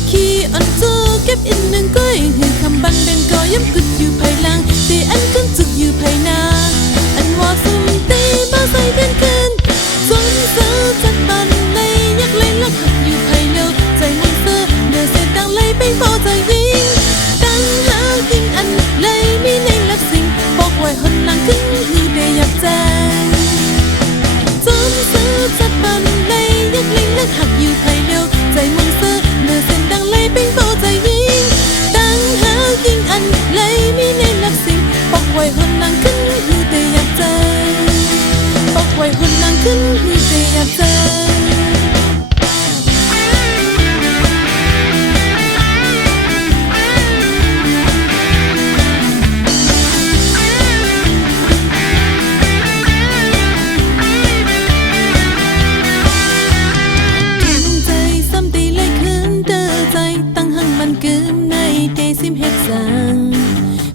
บขี้อันจูเก็บอินหนึ่งก้อยหือคำบันเป็นก็ย้ำกึดอยู่ภายหลังตีอันขึ้นจุกอยู่ภายหน้าอันว่าสุ่มตีมาใส่เดินขึ้นจนเสือจัดบันเลยยักเลยลักหักอยู่ภายเร็วใจมันเสือเดือดเสียดังเลยเป็นพอใจยิงดังหายิงอันเลยมีในลักสิ่งบอกไว้หนหลังขึ้นหือได้ยับใจจนเสือจัดบันเลยยักเลยลักหักอยู่ภายเร็วใจมันเสือเดือดเสียดังเลยเป็นพอใจยิงดังหายิงอันเลยมีในลักสิ่งบอกไว้หนหลังขึ้นหือได้ยับใจบอกไว้หนหลังขึ้นหือได้ยับใจ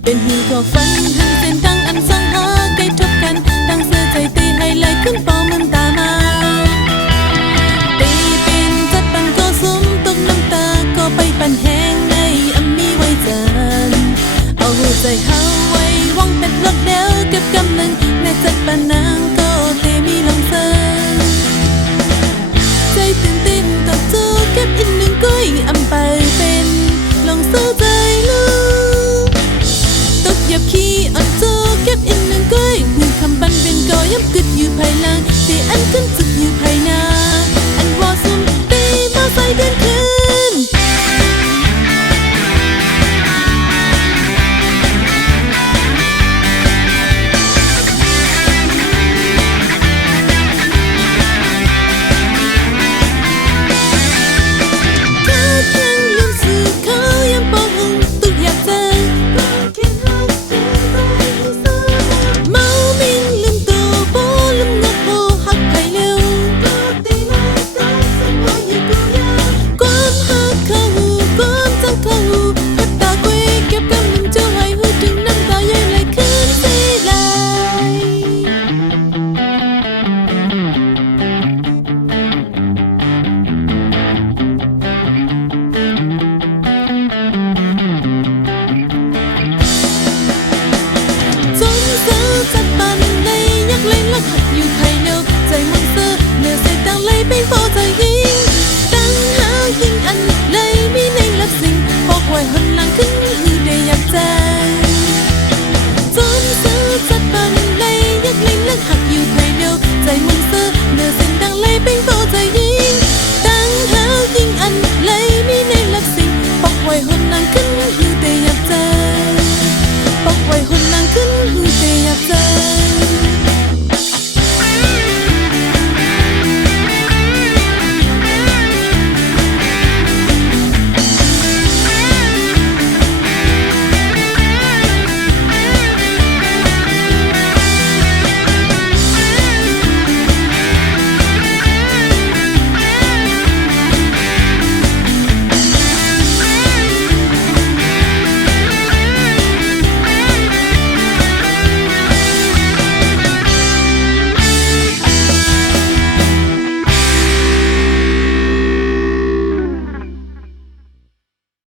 เป็นหือก็ฝันหันเส้นดังอันสองหาได้ทบกันดังเสื้อใจตีให้ไหลขึ้นปอมือตามาตีเป็นจัดปันก็ซุ้มตกน้ำตาก็ไปปั่นแห้งในอันมีไว้จันเอาหัวใจเฮาไว้ว่องเป็ดลดเดวเก็บกำลังในจัดปันนา